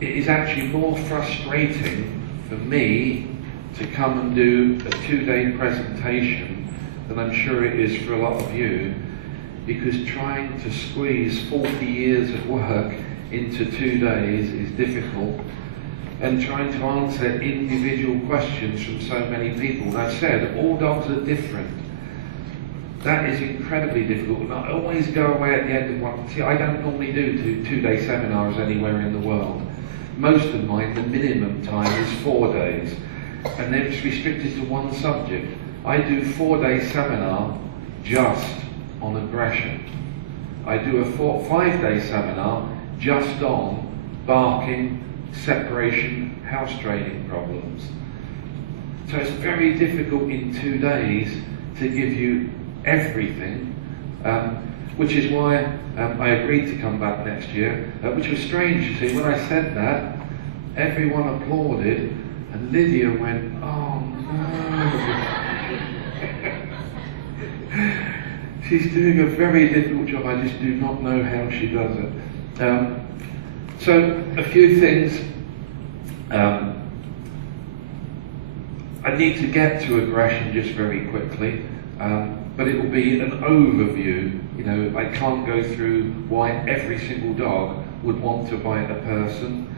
it is actually more frustrating for me to come and do a 2-day presentation than I'm sure it is for a lot of you, because trying to squeeze 40 years of work into 2 days is difficult, and trying to answer individual questions from so many people. And I've said, all dogs are different. That is incredibly difficult, and I always go away at the end of one. See, I don't normally do 2-day seminars anywhere in the world. Most of mine, the minimum time is 4 days, and then it's restricted to one subject. I do 4-day seminar just on aggression. I do a 5-day seminar just on barking, separation, house training problems. So it's very difficult in 2 days to give you everything, which is why I agreed to come back next year, which was strange, you see. When I said that, everyone applauded, and Lydia went, oh no. She's doing a very difficult job, I just do not know how she does it. So, a few things. I need to get to aggression just very quickly, but it will be an overview. You know, I can't go through why every single dog would want to bite a person,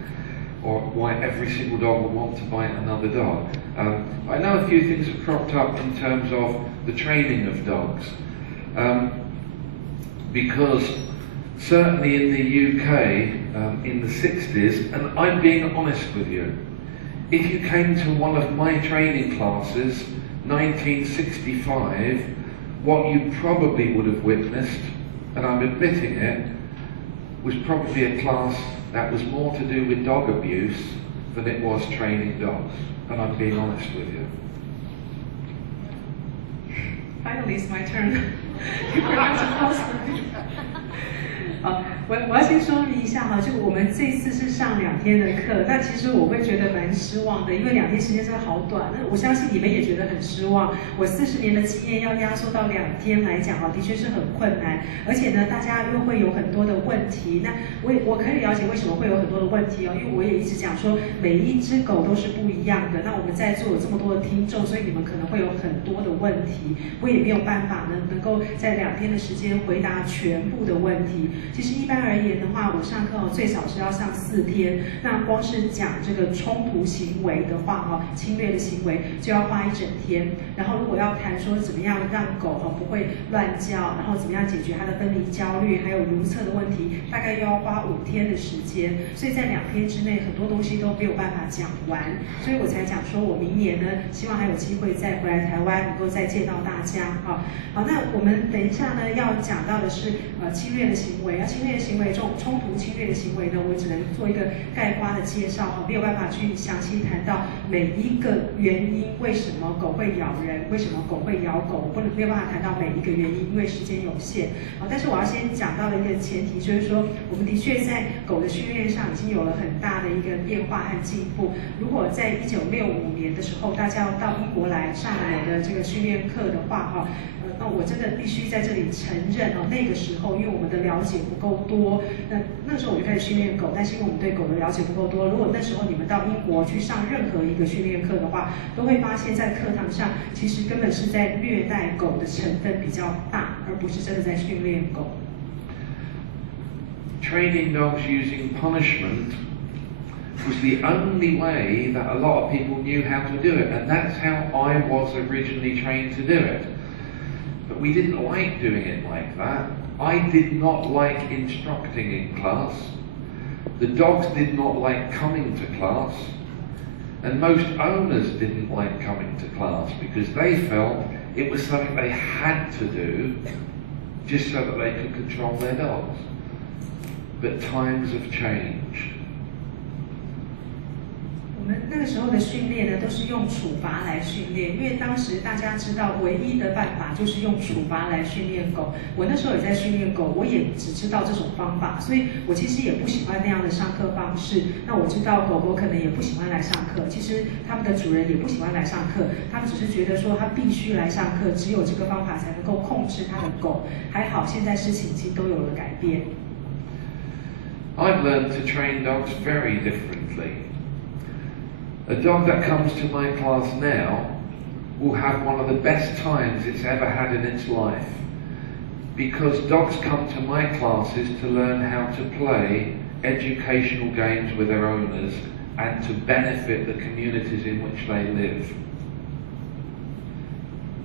or why every single dog would want to bite another dog. I know a few things have cropped up in terms of the training of dogs, because certainly in the UK, in the 60s, and I'm being honest with you, if you came to one of my training classes, 1965, what you probably would have witnessed, and I'm admitting it, was probably a class that was more to do with dog abuse than it was training dogs, and I'm being honest with you. Finally, it's my turn. You forgot to pause me. 我要先说明一下哈，就我们这次是上2天的课，那其实我会觉得蛮失望的，因为2天时间真的好短。那我相信你们也觉得很失望。我40年的经验要压缩到2天来讲的确是很困难，而且呢，大家又会有很多的问题。那我可以了解为什么会有很多的问题哦，因为我也一直讲说，每一只狗都是不一样的。那我们在座有这么多的听众，所以你们可能会有很多的问题，我也没有办法呢，能够在2天的时间回答全部的问题。其实一般而言的话，我上课最少是要上4天。那光是讲这个冲突行为的话，侵略的行为就要花1整天。然后如果要谈说怎么样让狗不会乱叫，然后怎么样解决它的分离焦虑，还有如厕的问题，大概又要花5天的时间。所以在2天之内，很多东西都没有办法讲完。所以我才讲说我明年呢，希望还有机会再回来台湾，能够再见到大家。好，那我们等一下呢要讲到的是侵略的行为。侵略行为这种冲突侵略的行为呢，我只能做一个概括的介绍，没有办法去详细谈到每一个原因，为什么狗会咬人，为什么狗会咬狗，没有办法谈到每一个原因，因为时间有限。但是我要先讲到的一个前提就是说，我们的确在狗的训练上已经有了很大的一个变化和进步。如果在1965年的时候，大家要到英国来上我的这个训练课的话，那我真的必须在这里承认那个时候因为我们的了解不够多，那时候我就开始训练狗，但是因为我们对狗的了解不够多，如果那时候你们到英国去上任何一个训练课的话，都会发现在课堂上其实根本是在虐待狗的成分比较大，而不是真的在训练狗。Training dogs using punishment was the only way that a lot of people knew how to do it, and that's how I was originally trained to do it. But we didn't like doing it like that. I did not like instructing in class. The dogs did not like coming to class. And most owners didn't like coming to class because they felt it was something they had to do just so that they could control their dogs. But times have changed. 我们那个时候的训练呢，都是用处罚来训练，因为当时大家知道唯一的办法就是用处罚来训练狗。我那时候也在训练狗，我也只知道这种方法，所以我其实也不喜欢那样的上课方式。那我知道狗狗可能也不喜欢来上课，其实他们的主人也不喜欢来上课，他们只是觉得说他必须来上课，只有这个方法才能够控制他的狗。还好现在事情已经都有了改变。I've learned to train dogs very differently. A dog that comes to my class now will have one of the best times it's ever had in its life, because dogs come to my classes to learn how to play educational games with their owners and to benefit the communities in which they live.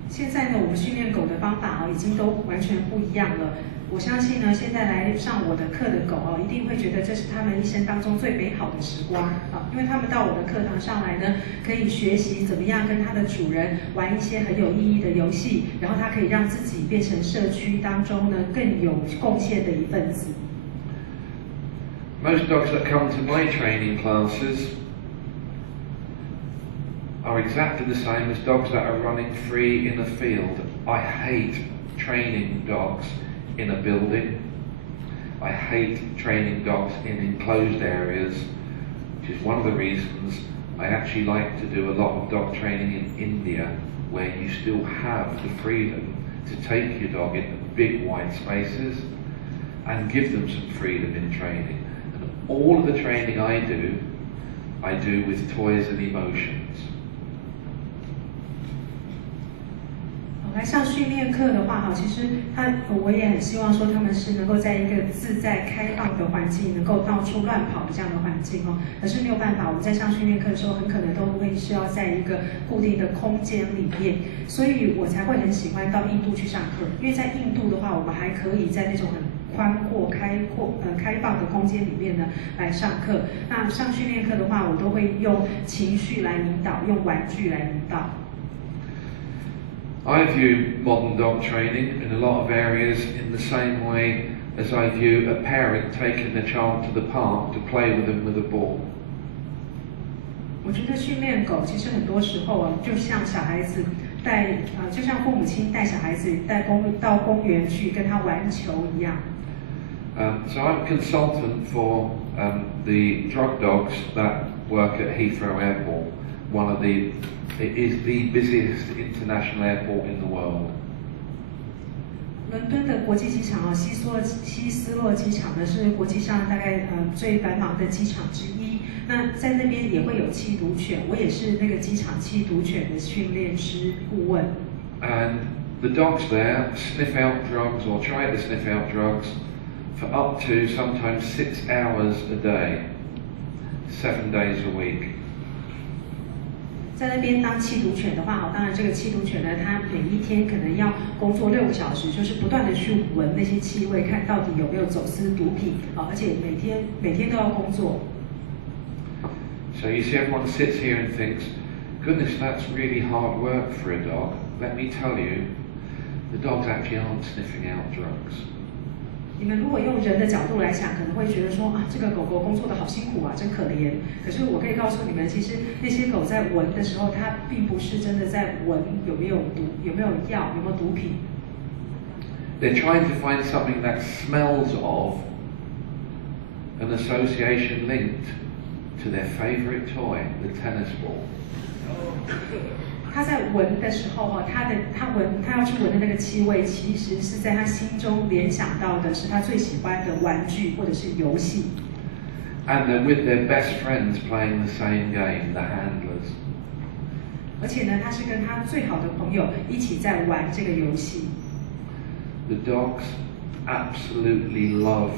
现在呢，我们训练狗的方法已经都完全不一样了。我相信呢，现在来上我的课的狗一定会觉得这是他们一生当中最美好的时光因为他们到我的课堂上来呢，可以学习怎么样跟他的主人玩一些很有意义的游戏，然后他可以让自己变成社区当中呢更有贡献的一份子。Most dogs that come to my training classes are exactly the same as dogs that are running free in a field. I hate training dogs in a building. I hate training dogs in enclosed areas, which is one of the reasons I actually like to do a lot of dog training in India, where you still have the freedom to take your dog into big wide spaces and give them some freedom in training. And all of the training I do with toys and emotions. 来上训练课的话其实我也很希望说他们是能够在一个自在开放的环境，能够到处乱跑的这样的环境可是没有办法，我们在上训练课的时候，很可能都会需要在一个固定的空间里面，所以我才会很喜欢到印度去上课，因为在印度的话，我们还可以在那种很宽阔、开放的空间里面呢来上课。那上训练课的话，我都会用情绪来引导，用玩具来引导。I view modern dog training in a lot of areas in the same way as I view a parent taking their child to the park to play with them with a ball. 我觉得训练狗其实很多时候就像小孩子就像父母亲带小孩子到公园去跟他玩球一样。So I'm a consultant for the drug dogs that work at Heathrow Airport. It is the busiest international airport in the world. 伦敦的国际机场希斯洛机场呢是国际上大概最繁忙的机场之一。那在那边也会有缉毒犬，我也是那个机场缉毒犬的训练师顾问。And the dogs there sniff out drugs or try to sniff out drugs for up to sometimes 6 hours a day, 7 days a week. 在那边当缉毒犬的话当然这个缉毒犬呢，它每一天可能要工作6个小时，就是不断的去闻那些气味，看到底有没有走私毒品而且每天都要工作。So you see, everyone sits here and thinks, goodness, that's really hard work for a dog. Let me tell you, the dogs actually aren't sniffing out drugs. 你们如果用人的角度来想，可能会觉得说这个狗狗工作的好辛苦真可怜。可是我可以告诉你们，其实那些狗在闻的时候，它并不是真的在闻有没有毒、有没有药、有没有毒品。They're trying to find something that smells of an association linked to their favorite toy, the tennis ball. 他在闻的时候他要去闻的那个气味，其实是在他心中联想到的是他最喜欢的玩具或者是游戏。And they're with their best friends playing the same game, the handlers. 而且呢，他是跟他最好的朋友一起在玩这个游戏。The dogs absolutely love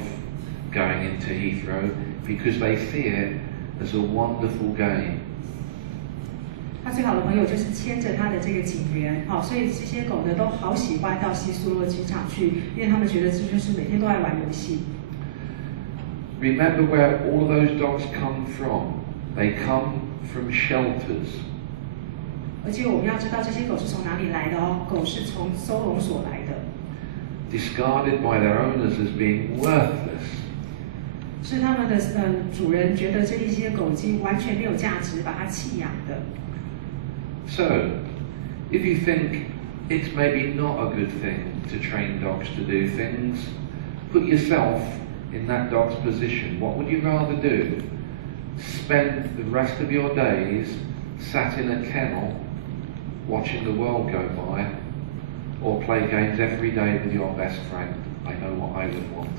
going into Heathrow because they see it as a wonderful game. 他最好的朋友就是牵着他的这个警员所以这些狗呢都好喜欢到希斯洛机场去，因为他们觉得这就是每天都爱玩游戏。Remember where all those dogs come from. They come from shelters. 而且我们要知道这些狗是从哪里来的狗是从收容所来的。Discarded by their owners as being worthless. 是他们的主人觉得这一些狗已经完全没有价值，把它弃养的。So, if you think it's maybe not a good thing to train dogs to do things, put yourself in that dog's position. What would you rather do? Spend the rest of your days sat in a kennel watching the world go by, or play games every day with your best friend? I know what I would want.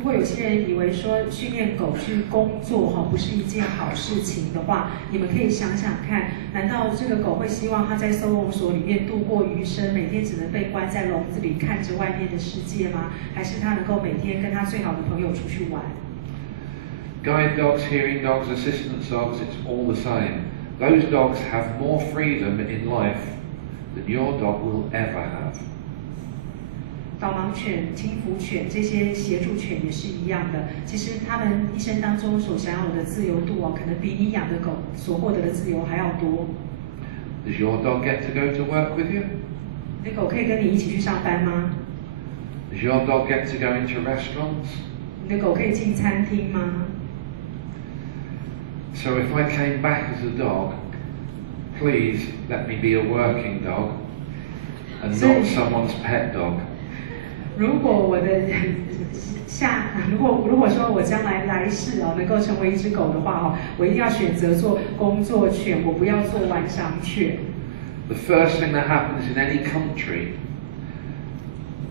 如果有些人以为说训练狗去工作不是一件好事情的话，你们可以想想看，难道这个狗会希望它在收容所里面度过余生，每天只能被关在笼子里看着外面的世界吗？还是它能够每天跟它最好的朋友出去玩？ Guide dogs, hearing dogs, assistance dogs, it's all the same. Those dogs have more freedom in life than your dog will ever have. 导盲犬、听服犬这些协助犬也是一样的。其实他们一生当中所享有的自由度可能比你养的狗所获得的自由还要多。Does your dog get to go to work with you? 你的狗可以跟你一起去上班吗？ Does your dog get to go into restaurants? 你的狗可以进餐厅吗？ So if I came back as a dog, please let me be a working dog and not someone's pet dog. 如果我的如果说我将来世能够成为一只狗的话我一定要选择做工作犬，我不要做玩赏犬。 The first thing that happens in any country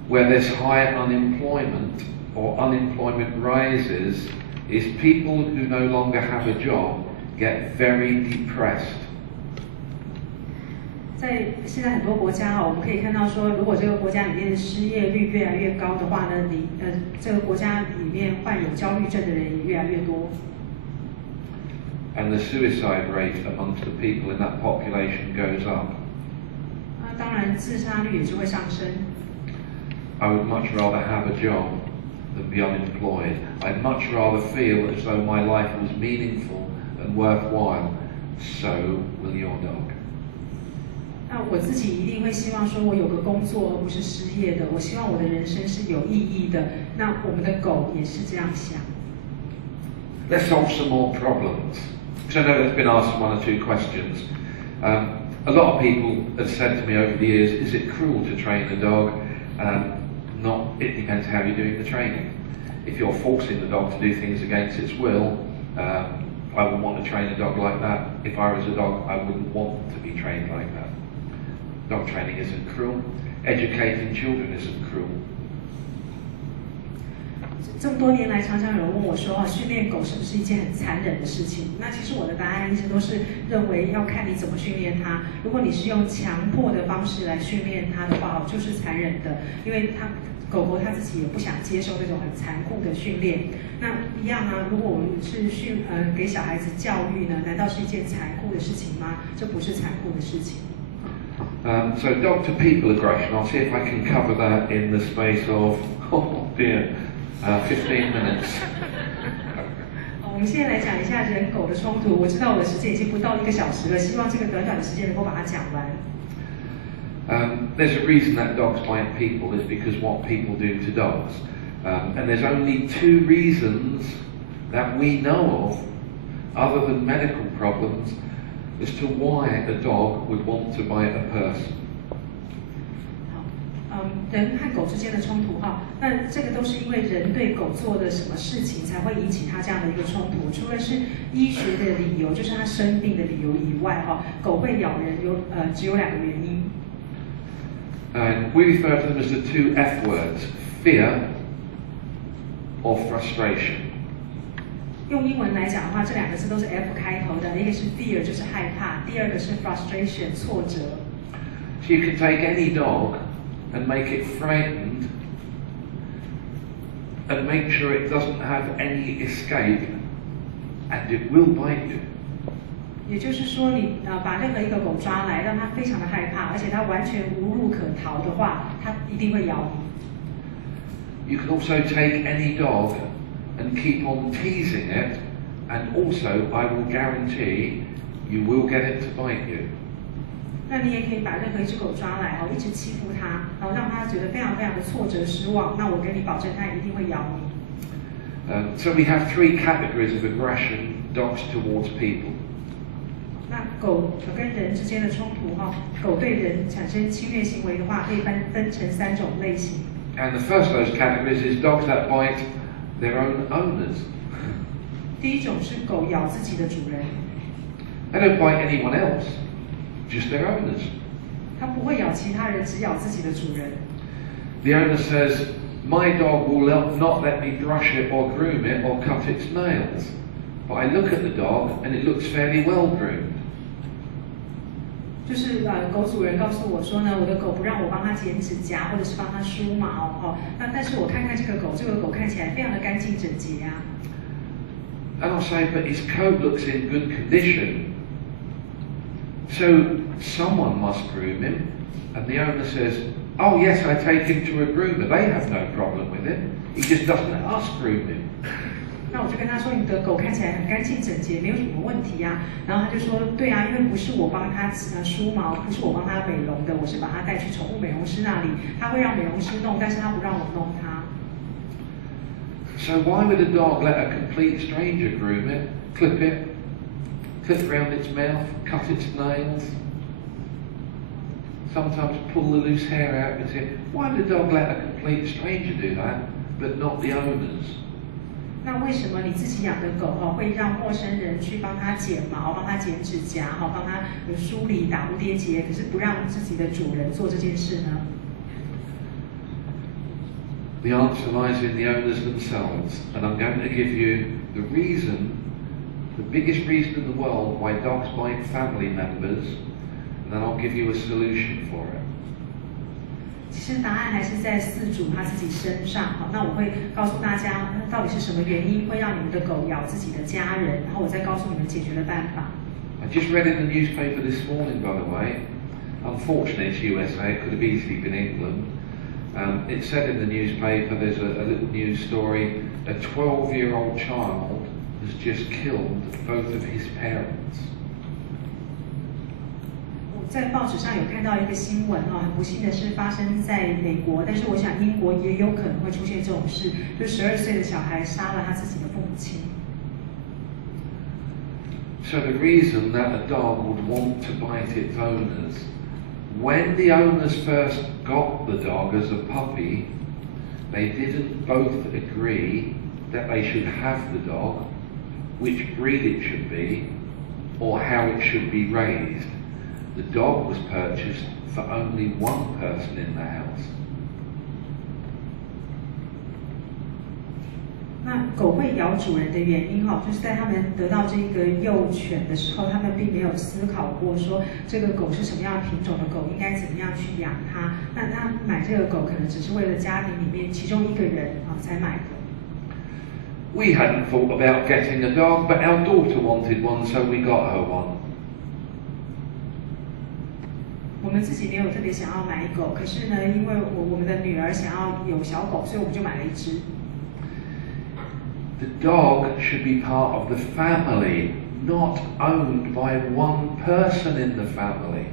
where there's high unemployment or unemployment rises is people who no longer have a job get very depressed. 在现在很多国家我们可以看到说，如果这个国家里面的失业率越来越高的话呢，这个国家里面患有焦虑症的人也越来越多。 And the suicide rate amongst the people in that population goes up. 当然自杀率也就会上升。 I would much rather have a job than be unemployed. I'd much rather feel as though my life was meaningful and worthwhile. So will your dog. 那我自己一定会希望说，我有个工作而不是失业的。我希望我的人生是有意义的。那我们的狗也是这样想。 Let's solve some more problems. Because I know there's been asked one or two questions. A lot of people have said to me over the years, is it cruel to train a dog? It depends how you're doing the training. If you're forcing the dog to do things against its will, I wouldn't want to train a dog like that. If I was a dog, I wouldn't want to be trained like that. Dog training isn't cruel. Educating children isn't cruel. 这么多年来，常常有人问我说，训练狗是不是一件很残忍的事情？那其实我的答案一直都是认为要看你怎么训练它。如果你是用强迫的方式来训练它的话，就是残忍的，因为狗狗它自己也不想接受那种很残酷的训练。那一样如果我们是给小孩子教育呢，难道是一件残酷的事情吗？这不是残酷的事情。 So dog to people aggression, I'll see if I can cover that in the space of, 15 minutes. 我们现在来讲一下人狗的冲突。我知道我的时间已经不到1个小时了，希望这个短短的时间能够把它讲完。There's a reason that dogs bite people is because what people do to dogs. And there's only 2 reasons that we know of, other than medical problems, as to why a dog would want to bite a person. 人和狗之间的冲突那这个都是因为人对狗做的什么事情才会引起它这样的一个冲突。除了是医学的理由，就是它生病的理由以外狗会咬人只有2个原因。And we refer to them as the 2 F words, fear or frustration. 用英文来讲的话，这2个字都是 F 开头的，一个是 fear 就是害怕，第2个是 frustration 挫折。 So you can take any dog and make it frightened and make sure it doesn't have any escape and it will bite you. 也就是说，你把任何一个狗抓来，让它非常的害怕，而且它完全无路可逃的话，它一定会咬你。 You can also take any dog and keep on teasing it, and also I will guarantee you will get it to bite you. 那你也可以把任何一只狗抓来一直欺负它，然后让它觉得非常非常的挫折失望。那我跟你保证，它一定会咬你。So we have 3 categories of aggression: dogs towards people. 那狗跟人之间的冲突狗对人产生侵略行为的话，可以分成3种类型。 And the first of those categories is dogs that bite their own owners. 第一种是狗咬自己的主人。 They don't bite anyone else, just their owners. 它不会咬其他人，只咬自己的主人。 The owner says, My dog will not let me brush it or groom it or cut its nails. But I look at the dog and it looks fairly well groomed. 就是狗主人告诉我说呢，我的狗不让我帮它剪指甲或者是帮它梳毛哦，但是我看看这个狗看起来非常的干净整洁啊。And I'll say, but his coat looks in good condition. So someone must groom him. And the owner says, oh yes, I take him to a groomer. They have no problem with it. He just doesn't let us groom him. 那我就跟他说，你的狗看起来很干净整洁，没有什么问题啊。然后他就说，对啊，因为不是我帮他梳毛，不是我帮他美容的，我是把他带去宠物美容师那里，他会让美容师弄，但是他不让我弄他。So why would a dog let a complete stranger groom it, clip round its mouth, cut its nails, sometimes pull the loose hair out of its ear? Why would a dog let a complete stranger do that, but not the owners? 那为什么你自己养的狗会让陌生人去帮它剪毛、帮它剪指甲、帮它梳理、打蝴蝶结，可是不让自己的主人做这件事呢？ The answer lies in the owners themselves, and I'm going to give you the reason, the biggest reason in the world why dogs bite family members, and then I'll give you a solution for it. 其实答案还是在饲主他自己身上。好，那我会告诉大家，到底是什么原因会让你们的狗咬自己的家人，然后我再告诉你们解决的办法。I just read in the newspaper this morning, by the way. Unfortunately, it's USA. It could have easily been England. It said in the newspaper, there's a little news story. A 12-year-old child has just killed both of his parents. 在报纸上有看到一个新闻很不幸的是发生在美国，但是我想英国也有可能会出现这种事，就12岁的小孩杀了他自己的父母亲。So the reason that a dog would want to bite its owners, when the owners first got the dog as a puppy, they didn't both agree that they should have the dog, which breed it should be, or how it should be raised. The dog was purchased for only one person in the house. 那狗会咬主人的原因就是在他们得到这个幼犬的时候，他们并没有思考过说这个狗是什么样品种的狗，应该怎么样去养它。那他买这个狗可能只是为了家庭里面其中一个人才买的。We hadn't thought about getting a dog, but our daughter wanted one, so we got her one. 我们自己没有特别想要买狗，可是呢，因为我们的女儿想要有小狗，所以我们就买了一只。The dog should be part of the family, not owned by one person in the family.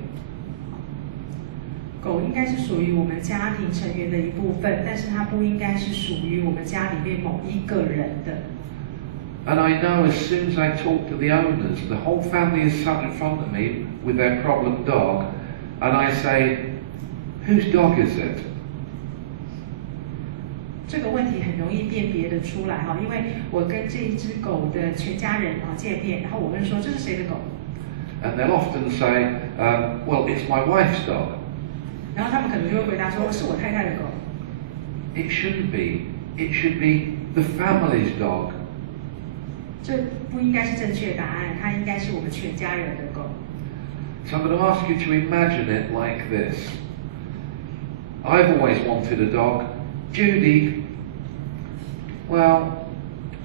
狗应该是属于我们家庭成员的一部分，但是它不应该是属于我们家里面某一个人的。And I know as soon as I talk to the owners, the whole family is sat in front of me with their problem dog. And I say, whose dog is it? 这个问题很容易辨别的出来因为我跟这一只狗的全家人见面，然后我问说这是谁的狗？ And they'll often say, well, it's my wife's dog. 然后他们可能就会回答说是我太太的狗。It shouldn't be. It should be the family's dog. 这不应该是正确答案，它应该是我们全家人的狗。 So I'm going to ask you to imagine it like this. I've always wanted a dog. Judy, well,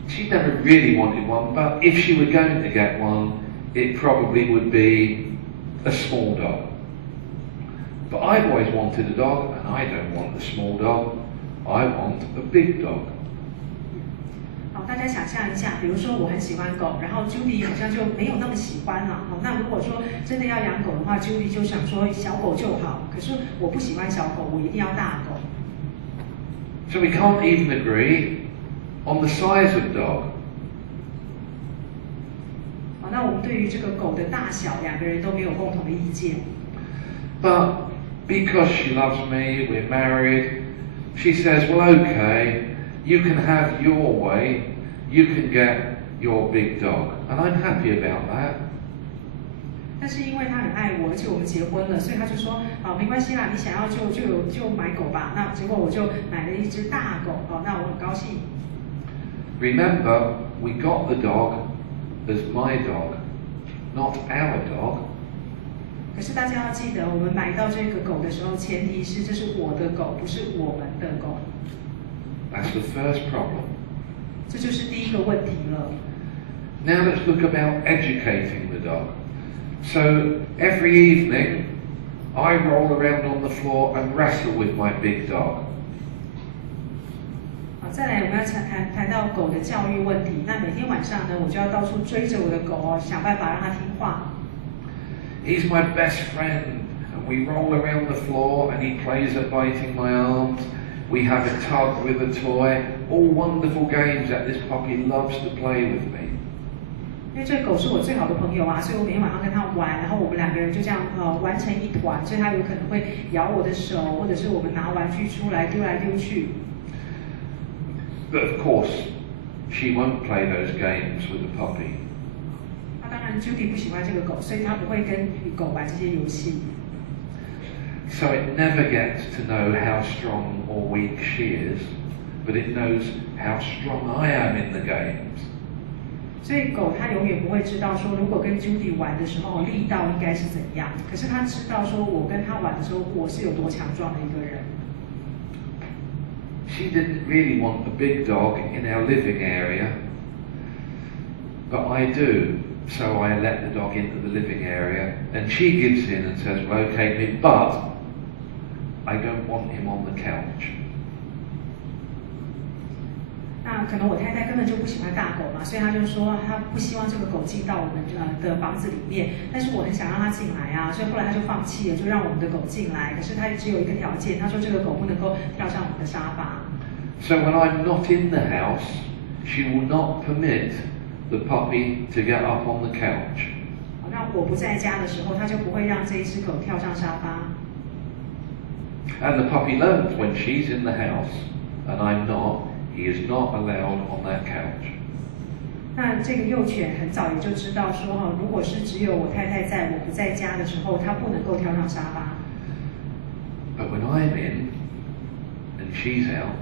she never really wanted one, but if she were going to get one, it probably would be a small dog. But I've always wanted a dog, and I don't want a small dog. I want a big dog. 大家想象一下，比如说我很喜欢狗，然后 Judy 好像就没有那么喜欢了。那如果说真的要养狗的话 ，Judy 就想说小狗就好。可是我不喜欢小狗，我一定要大狗。So we can't even agree on the size of dog. 那我们对于这个狗的大小，两个人都没有共同的意见。But because she loves me, we're married. She says, well, okay, you can have your way. You can get your big dog. And I'm happy about that. 但是因为他很爱我，而且我们结婚了，所以他就说，没关系啦，你想要就买狗吧。那结果我就买了一只大狗，那我很高兴。Remember, we got the dog as my dog, not our dog. 可是大家要记得，我们买到这个狗的时候，前提是这是我的狗，不是我们的狗。That's the first problem. 这就是第一个问题了。Now let's look about educating the dog. So every evening, I roll around on the floor and wrestle with my big dog. 再来，我们要谈到狗的教育问题。那每天晚上呢，我就要到处追着我的狗想办法让它听话。He's my best friend, and we roll around the floor, and he plays at biting my arms. We have a tug with a toy, all wonderful games that this puppy loves to play with me. 因为这个狗是我最好的朋友啊，所以我每天晚上跟它玩，然后我们两个人就这样玩成一团，所以它有可能会咬我的手，或者是我们拿玩具出来丢来丢去。But of course, she won't play those games with the puppy. 那当然 ，Judy 不喜欢这个狗，所以她不会跟狗玩这些游戏。So it never gets to know how strong or weak she is, but it knows how strong I am in the games. 所以狗它永远不会知道说，如果跟 Judy 玩的时候力道应该是怎样，可是它知道说我跟它玩的时候，我是有多强壮的一个人。She didn't really want a big dog in our living area, but I do. So I let the dog into the living area, and she gives in and says, well, okay, but I don't want him on the couch. 那可能我太太根本就不喜欢大狗嘛，所以她就说她不希望这个狗进到我们的房子里面，但是我很想让它进来啊，所以后来她就放弃了，就让我们的狗进来。可是她只有一个条件，她说这个狗不能够跳上我们的沙发。So when I'm not in the house, she will not permit the puppy to get up on the couch. 那我不在家的时候，她就不会让这一只狗跳上沙发。And the puppy learns when she's in the house and I'm not, he is not allowed on that couch. 那这个幼犬很早也就知道说如果是只有我太太在，我不在家的时候，它不能够跳上沙发。But when I'm in and she's out,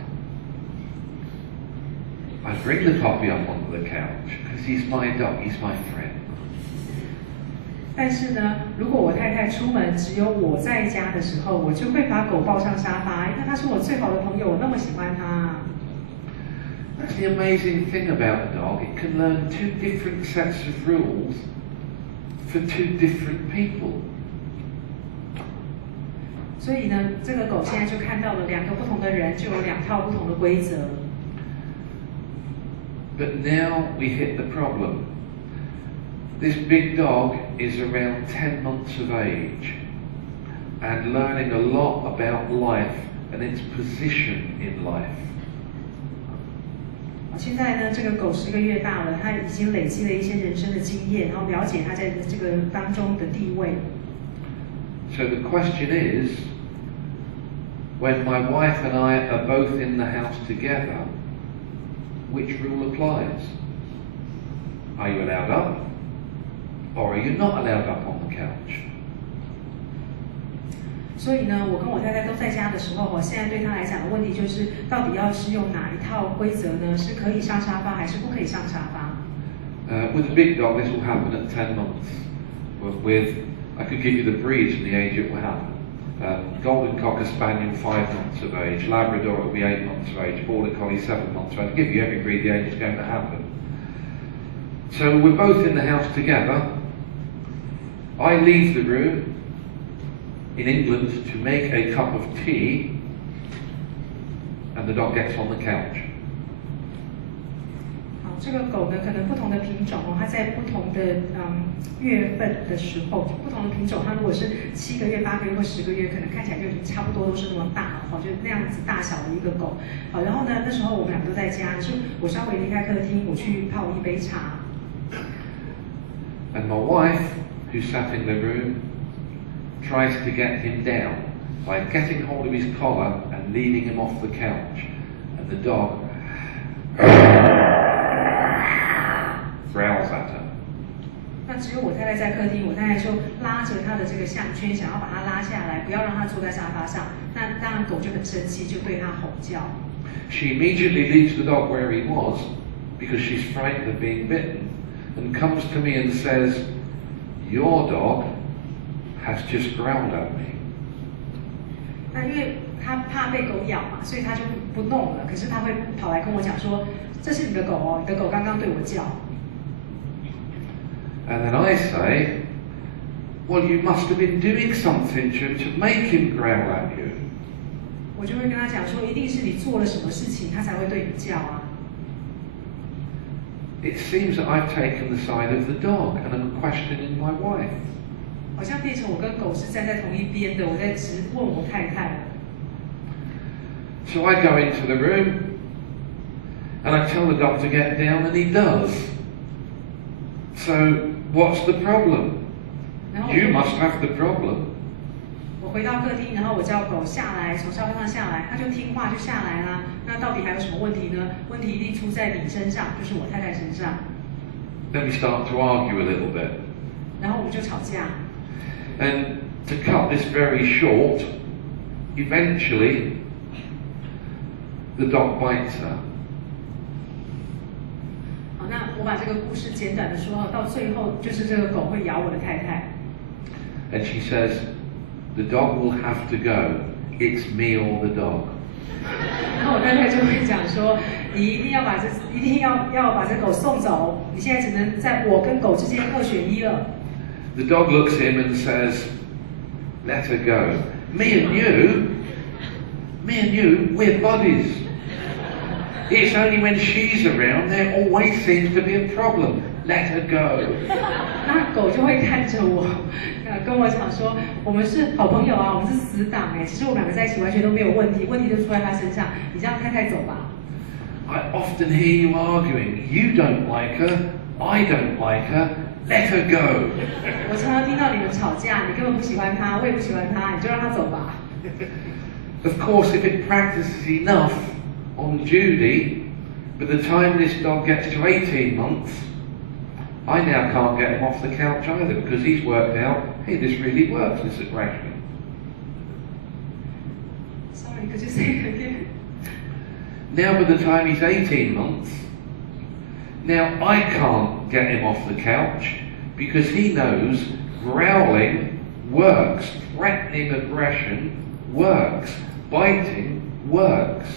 I bring the puppy up onto the couch because he's my dog, he's my friend. 但是呢，如果我太太出门只有我在家的时候，我就会把狗抱上沙发，因为它是我最好的朋友，我那么喜欢它。That's the amazing thing about a dog. It can learn two different sets of rules for two different people. 所以呢，这个狗现在就看到了两个不同的人，就有两套不同的规则。But now we hit the problem. This big dog is around 10 months of age and learning a lot about life and its position in life. 现在呢，这个狗10个月大了，它已经累积了一些人生的经验，然后了解它在这个当中的地位。So the question is, when my wife and I are both in the house together, which rule applies? Are you allowed up, or are you not allowed up on the couch? 所以呢，我跟我太太都在家的时候，我现在对她来讲的问题就是，到底要是用哪一套规则呢？是可以上沙发，还是不可以上沙发？With a big dog, this will happen at 10 months. With, I could give you the breeds and the age it will happen. Golden Cocker Spaniel, 5 months of age. Labrador will be 8 months of age. Border Collie, 7 months of age. I'll give you every breed the age is going to happen. So we're both in the house together. I leave the room in England to make a cup of tea, and the dog gets on the couch. 好，这个狗呢，可能不同的品种它在不同的月份的时候，不同的品种，它如果是7个月、8个月或10个月，可能看起来就已经差不多都是那么大了，就是那样子大小的一个狗。好，然后呢，那时候我们两个都在家，就我稍微离开客厅，我去泡一杯茶。And my wife, who sat in the room, tries to get him down by getting hold of his collar and leading him off the couch, and the dog growls at her. 那只有我太太在客厅，我太太就拉着她的这个项圈，想要把它拉下来，不要让它坐在沙发上。那当然狗就很生气，就对它吼叫。She immediately leaves the dog where he was because she's frightened of being bitten and comes to me and says, "Your dog has just growled at me." 那因为他怕被狗咬嘛，所以他就不弄了。可是他会跑来跟我讲说：“这是你的狗哦，你的狗刚刚对我叫。” And then I say, "Well, you must have been doing something to make him growl at you." 我就会跟他讲说：“一定是你做了什么事情，他才会对你叫啊。” It seems that I've taken the side of the dog and I'm questioning my wife. 好像变成我跟狗是站在同一边的，我在质问我太太。So I go into the room and I tell the dog to get down and he does. So what's the problem? You must have the problem. 我回到客厅，然后我叫狗下来，从沙发上下来，它就听话就下来啦。那到底还有什么问题呢？问题一定出在你身上，就是我太太身上。Then we start to argue a little bit. 然后我们就吵架。And to cut this very short, eventually the dog bites her. 好，那我把这个故事简短的说，到最后就是这个狗会咬我的太太。And she says, "The dog will have to go. It's me or the dog." 然后我太太就会讲说，你一定要把这狗送走，你现在只能在我跟狗之间2选1了。The dog looks at him and says, "Let her go. Me and you, we're buddies. It's only when she's around there always seems to be a problem. Let her go." 那狗就会看着我，跟我讲说，我们是好朋友啊，我们是死党哎，其实我们2个在一起完全都没有问题，问题就出在他身上。你让太太走吧。I often hear you arguing. You don't like her. I don't like her. Let her go. 我常常听到你们吵架，你根本不喜欢他，我也不喜欢他，你就让他走吧。Of course, if it practices enough on Judy, by the time this dog gets to 18 months, I now can't get him off the couch either because he's worked out, hey, this really works, this aggression. Sorry, could you say it again? Now by the time he's 18 months, now I can't get him off the couch because he knows growling works, threatening aggression works, biting works.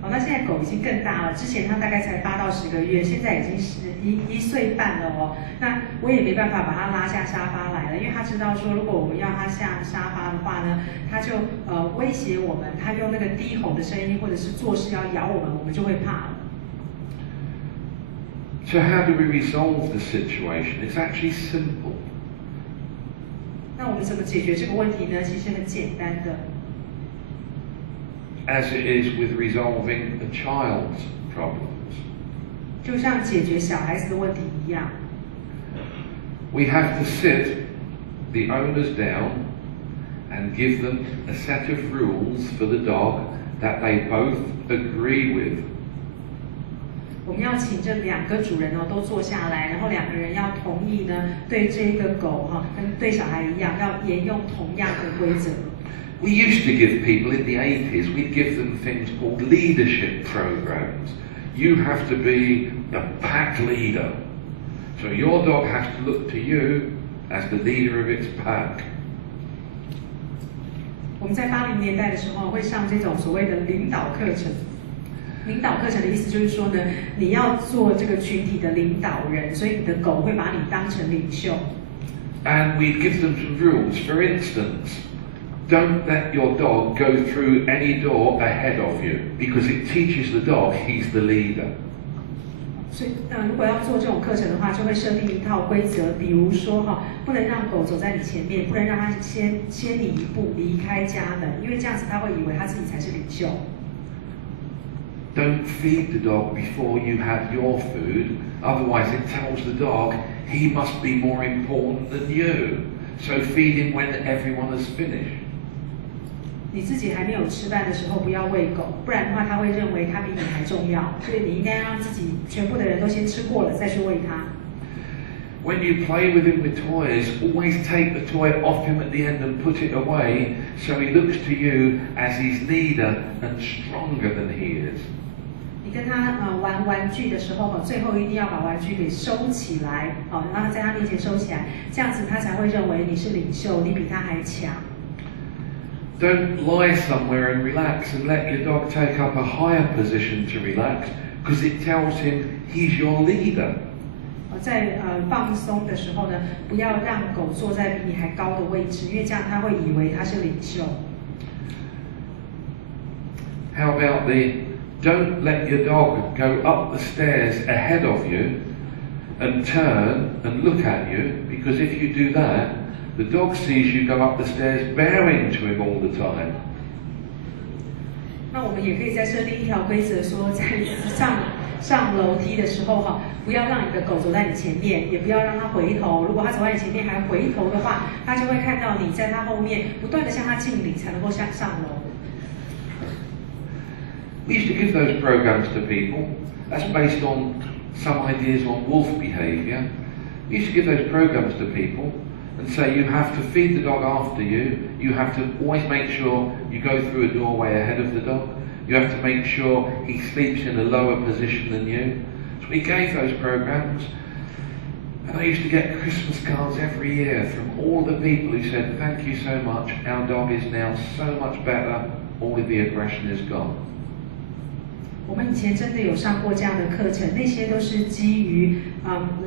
好，那现在狗已经更大了，之前它大概才8到10个月，现在已经是1岁半了哦。那我也没办法把它拉下沙发来了，因为它知道说，如果我们要它下沙发的话呢，它就威胁我们，它用那个低吼的声音或者是做事要咬我们，我们就会怕了。So how do we resolve the situation? It's actually simple. 那我们怎么解决这个问题呢？其实很简单的。As it is with resolving a child's problems. 就像解决小孩子的问题一样。We have to sit the owners down and give them a set of rules for the dog that they both agree with. 我们要请这2个主人哦都坐下来，然后2个人要同意呢，对这个狗哈跟对小孩一样，要沿用同样的规则。We used to give people in the 80s, we'd give them things called leadership programs. You have to be a pack leader. So your dog has to look to you as the leader of its pack. 我们在80年代的时候会上这种所谓的领导课程。领导课程的意思就是说呢，你要做这个群体的领导人，所以你的狗会把你当成领袖。And we'd give them some rules. For instance, don't let your dog go through any door ahead of you because it teaches the dog he's the leader. 所以，如果要做这种课程的话，就会设定一套规则，比如说哈，不能让狗走在你前面，不能让它先你一步离开家门，因为这样子它会以为它自己才是领袖。Don't feed the dog before you have your food, otherwise it tells the dog he must be more important than you. So feed him when everyone has finished. 你自己还没有吃饭的时候不要喂狗，不然的话它会认为它比你还重要，所以你应该让自己全部的人都先吃过了再去喂它。When you play with him with toys, always take the toy off him at the end and put it away so he looks to you as his leader and stronger than he is. 你跟他玩玩具的时候，最后一定要把玩具给收起来，让他在他面前收起来，这样子他才会认为你是领袖，你比他还强。Don't lie somewhere and relax and let your dog take up a higher position to relax, because it tells him he's your leader. 在放松的时候呢，不要让狗坐在比你还高的位置，因为这样他会以为他是领袖。How about don't let your dog go up the stairs ahead of you and turn and look at you, because if you do that, the dog sees you go up the stairs bowing to him all the time. 那我们也可以再设定一条规则，说在上楼梯的时候不要让你的狗走在你前面，也不要让它回头。如果它走在你前面还回头的话，它就会看到你在它后面，不断的向它敬礼，才能够上楼。We used to give those programs to people. That's based on some ideas on wolf behaviour. We used to give those programs to people and say you have to feed the dog after you. You have to always make sure you go through a doorway ahead of the dog. You have to make sure he sleeps in a lower position than you. So we gave those programs. And I used to get Christmas cards every year from all the people who said, thank you so much, our dog is now so much better, all of the aggression is gone. 我们以前真的有上过这样的课程，那些都是基于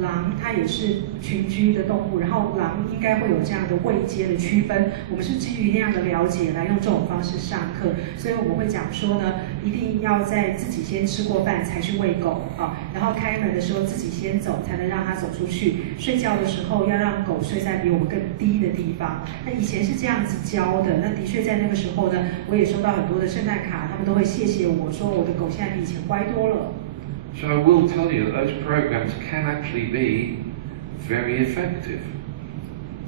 狼它也是群居的动物，然后狼应该会有这样的位阶的区分，我们是基于那样的了解来用这种方式上课，所以我们会讲说呢，一定要在自己先吃过饭才去喂狗然后开门的时候自己先走，才能让它走出去，睡觉的时候要让狗睡在比我们更低的地方。那以前是这样子教的，那的确在那个时候呢，我也收到很多的圣诞卡，他们都会谢谢我说我的狗现在比以前乖多了。So I will tell you that those programs can actually be very effective.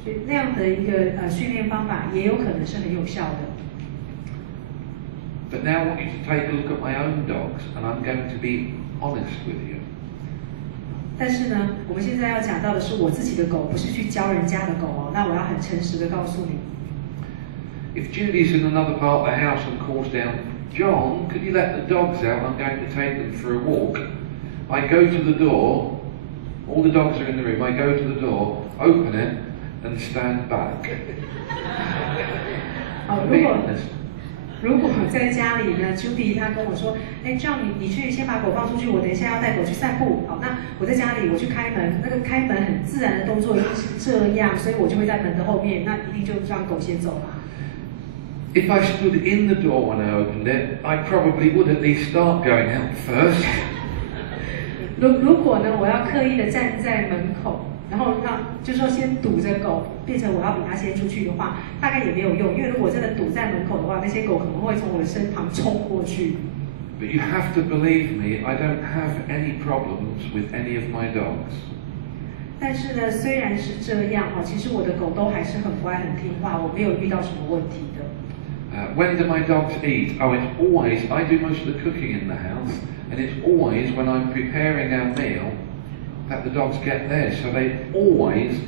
所以那样的一个训练方法也有可能是很有效的。But now I want you to take a look at my own dogs, and I'm going to be honest with you. 但是呢，我们现在要讲到的是我自己的狗，不是去教人家的狗那我要很诚实的告诉你。If Judy's in another part of the house and calls down, John, could you let the dogs out? I'm going to take them for a walk. I go to the door, all the dogs are in the room, I go to the door, open it, and stand back. 如果在家里呢 ，Judy 她跟我说，John 你去先把狗放出去，我等一下要带狗去散步。好，那我在家里我去开门，那个开门很自然的动作一定是这样，所以我就会在门的后面，那一定就让狗先走了。If I stood in the door when I opened it, I probably would at least start going out first. 如果呢，我要刻意的站在门口，然后就说先堵着狗，变成我要比它先出去的话，大概也没有用，因为如果真的堵在门口的话，那些狗可能会从我的身旁冲过去。But you have to believe me, I don't have any problems with any of my dogs. 但是呢，虽然是这样其实我的狗都还是很乖很听话，我没有遇到什么问题的。When do my dogs eat? Oh, it's always, I do most of the cooking in the house, and it's always when I'm preparing our meal that the dogs get theirs, so they always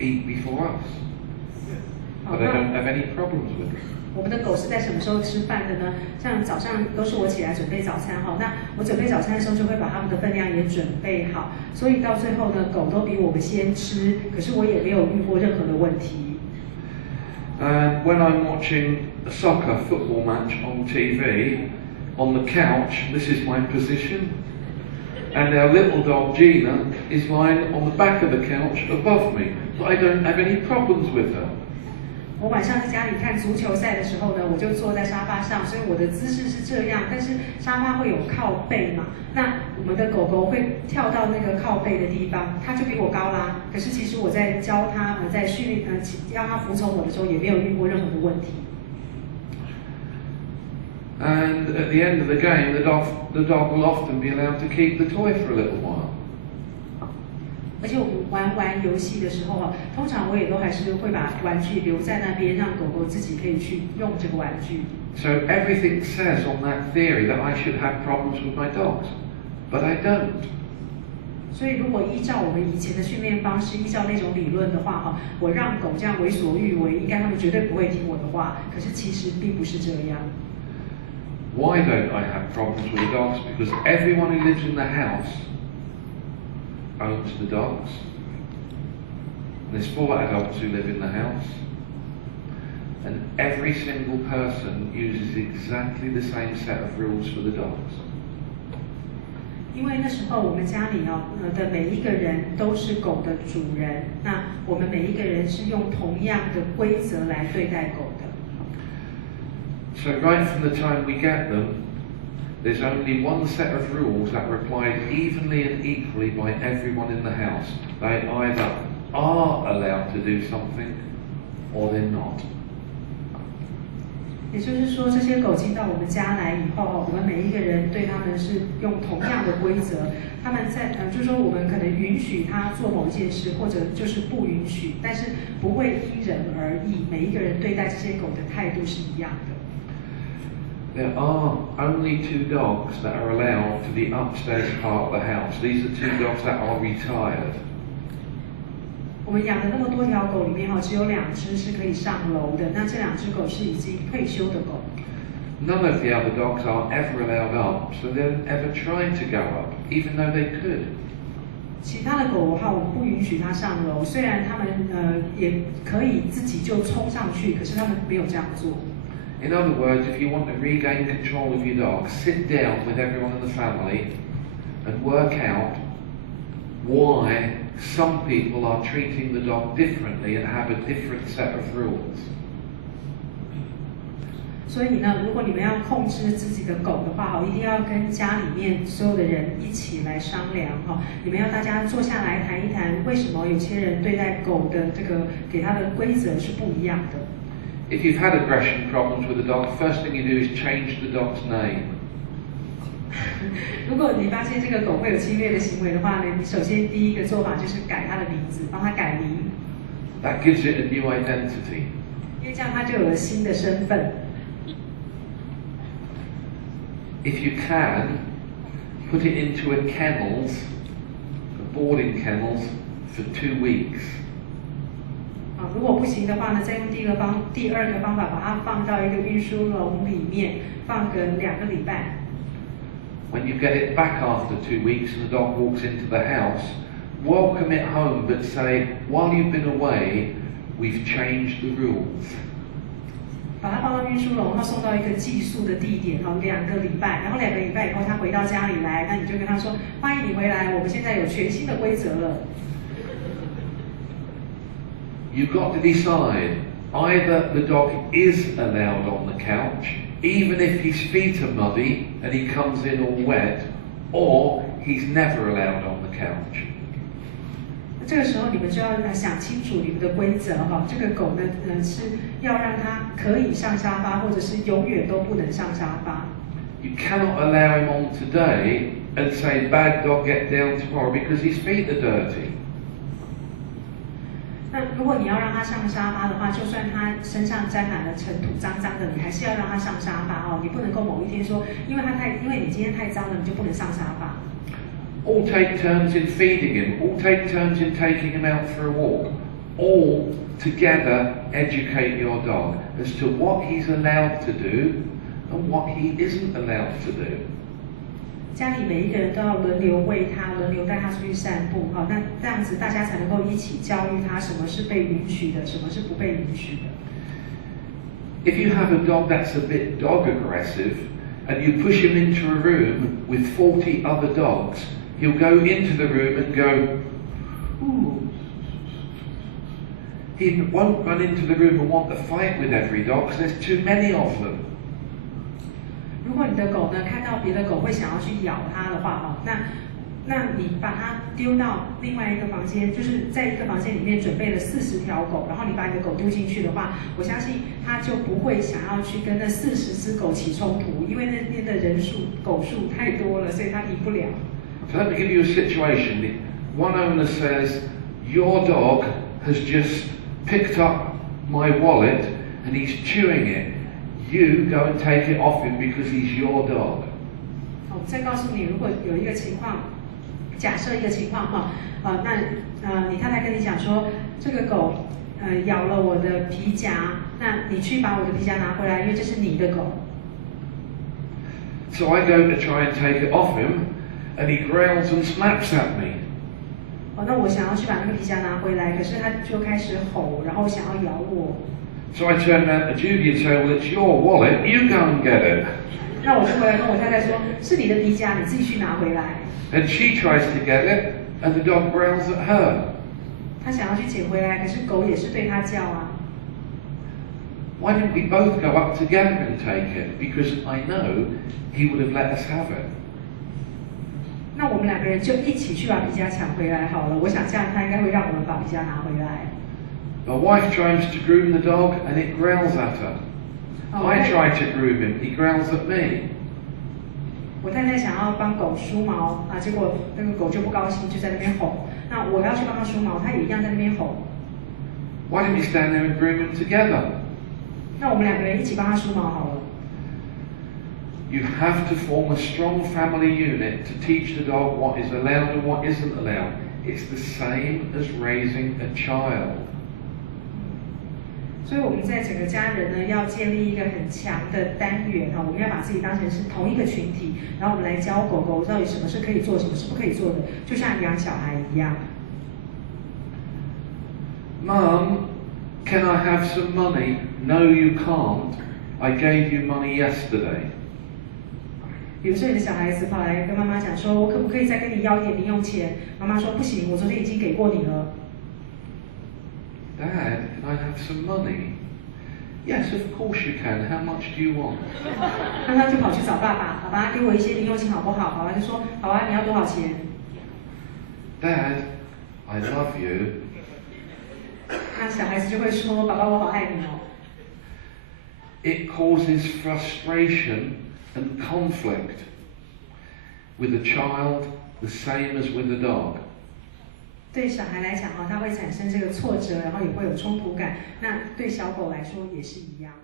eat before us. But I don't have any problems with them. 我们的狗是在什么时候吃饭的呢？像早上都是我起来准备早餐那我准备早餐的时候就会把它们的分量也准备好，所以到最后呢，狗都比我们先吃，可是我也没有遇过任何的问题。When I'm watching a soccer football match on TV, on the couch, this is my position, and our little dog Gina is lying on the back of the couch above me, but I don't have any problems with her. 我晚上在家里看足球赛的时候呢，我就坐在沙发上，所以我的姿势是这样，但是沙发会有靠背嘛，那我们的狗狗会跳到那个靠背的地方，它就比我高啦。可是其实我在教它，在训练要它服从我的时候，也没有遇过任何的问题。And at the end of the game, the dog will often be allowed to keep the toy for a little while. 而且我们玩游戏的时候通常我也都还是会把玩具留在那边，让狗狗自己可以去用这个玩具。So everything says on that theory that I should have problems with my dogs, but I don't. 所以如果依照我们以前的训练方式，依照那种理论的话哈，我让狗这样为所欲为，应该他们绝对不会听我的话。可是其实并不是这样。Why don't I have problems with the dogs? Because everyone who lives in the house owns the dogs. There's 4 adults who live in the house, and every single person uses exactly the same set of rules for the dogs. 因为那时候我们家里的每一个人都是狗的主人，那我们每一个人是用同样的规则来对待狗的。So right from the time we get them, there's only one set of rules that are applied evenly and equally by everyone in the house. They either are allowed to do something, or they're not. 也就是说，这些狗进到我们家来以后，我们每一个人对它们是用同样的规则。他们在就是说我们可能允许它做某一件事，或者就是不允许，但是不会因人而异。每一个人对待这些狗的态度是一样的。There are only 2 dogs that are allowed to the upstairs part of the house. These are 2 dogs that are retired. 我们养的那么多条狗里面只有2只是可以上楼的，那这2只狗是已经退休的狗。None of the other dogs are ever allowed up, so they don't ever try to go up, even though they could. 其他的狗的话，我们不允许它上楼，虽然它们也可以自己就冲上去，可是它们没有这样做。In other words, if you want to regain control of your dog, sit down with everyone in the family and work out why some people are treating the dog differently and have a different set of rules. 所以呢，如果你们要控制自己的狗的话，一定要跟家里面所有的人一起来商量哈。你们要大家坐下来谈一谈，为什么有些人对待狗的这个给它的规则是不一样的。If you've had aggression problems with a dog, the first thing you do is change the dog's name. 如果你发现这个狗会有侵略的行为的话呢，你首先第一个做法就是改它的名字，帮它改名。That gives it a new identity. 因为这样它就有了新的身份。If you can, put it into a kennels, a boarding kennels, for 2 weeks. 如果不行的话呢，再用第二个方法把它放到一个运输笼里面，放个2个礼拜。When you get it back after 2 weeks and the dog walks into the house, welcome it home, but say, while you've been away, we've changed the rules. 把它放到运输笼，然后送到一个寄宿的地点，2个礼拜，然后2个礼拜以后，它回到家里来，那你就跟他说：“欢迎你回来，我们现在有全新的规则了。” You've got to decide, either the dog is allowed on the couch, even if his feet are muddy and he comes in all wet, or he's never allowed on the couch. 这个时候你们就要想清楚你们的规则哈。这个狗呢，是要让它可以上沙发，或者是永远都不能上沙发。You cannot allow him on today and say, bad dog, get down tomorrow because his feet are dirty. 那如果你要让它上沙发的话，就算它身上沾满了尘土，脏脏的，你还是要让它上沙发哦。你不能够某一天说，因为你今天太脏了，你就不能上沙发。All take turns in feeding him, all take turns in taking him out for a walk. All together educate your dog as to what he's allowed to do and what he isn't allowed to do. 家里每一个人都要轮流喂它，轮流带它出去散步，那这样子大家才能够一起教育它什么是被允许的，什么是不被允许的。If you have a dog that's a bit dog aggressive and you push him into a room with 40 other dogs, he'll go into the room and go, ooh. He won't run into the room and want to fight with every dog because there's too many of them. 如果你的狗呢看到别的狗会想要去咬它的话，那你把它丢到另外一个房间，就是在一个房间里面准备了40条狗，然后你把你的狗丢进去的话，我相信它就不会想要去跟那40只狗起冲突，因为那边的狗数太多了，所以它赢不了。So let me give you a situation. One owner says, your dog has just picked up my wallet and he's chewing it. You go and take it off him because he's your dog. 我再告诉你，如果有一个情况，假设一个情况哈，你太太跟你讲说，这个狗咬了我的皮夹，那你去把我的皮夹拿回来，因为这是你的狗。So I go to try and take it off him, and he growls and snaps at me. 那我想要去把那个皮夹拿回来，可是他就开始吼，然后想要咬我。So I turn around to Judy and say, well, it's your wallet, you go and get it. 那我就回来跟我太太说，是你的皮夹，你自己去拿回来。And she tries to get it, and the dog growls at her. 他想要去捡回来，可是狗也是对他叫啊。Why didn't we both go up together and take it? Because I know he would have let us have it. 那我们两个人就一起去把皮夹抢回来好了。我想这样他应该会让我们把皮夹拿回来。My wife tries to groom the dog, and it growls at her. I try to groom him, he growls at me. 我太太想要帮狗梳毛结果那个狗就不高兴，就在那边吼。那我要去帮它梳毛，它也一样在那边吼。Why didn't we stand there and groom him together? 那我们两个人一起帮它梳毛好了。You have to form a strong family unit to teach the dog what is allowed and what isn't allowed. It's the same as raising a child. 所以我们在整个家人呢，要建立一个很强的单元我们要把自己当成是同一个群体，然后我们来教狗狗到底什么是可以做，什么是不可以做的，就像养小孩一样。Mum, can I have some money? No, you can't. I gave you money yesterday. 比如说你的小孩子跑来跟妈妈讲说，我可不可以再跟你要一点零用钱？妈妈说不行，我昨天已经给过你了。Dad, can I have some money? Yes, of course you can. How much do you want? 那他就跑去找爸爸，爸爸给我一些零用钱好不好？爸爸就说好啊，你要多少钱 ？Dad, I love you. 那小孩子就会说，爸爸我好爱你哦。It causes frustration and conflict with a child the same as with a dog. 对小孩来讲他会产生这个挫折，然后也会有冲突感。那对小狗来说也是一样。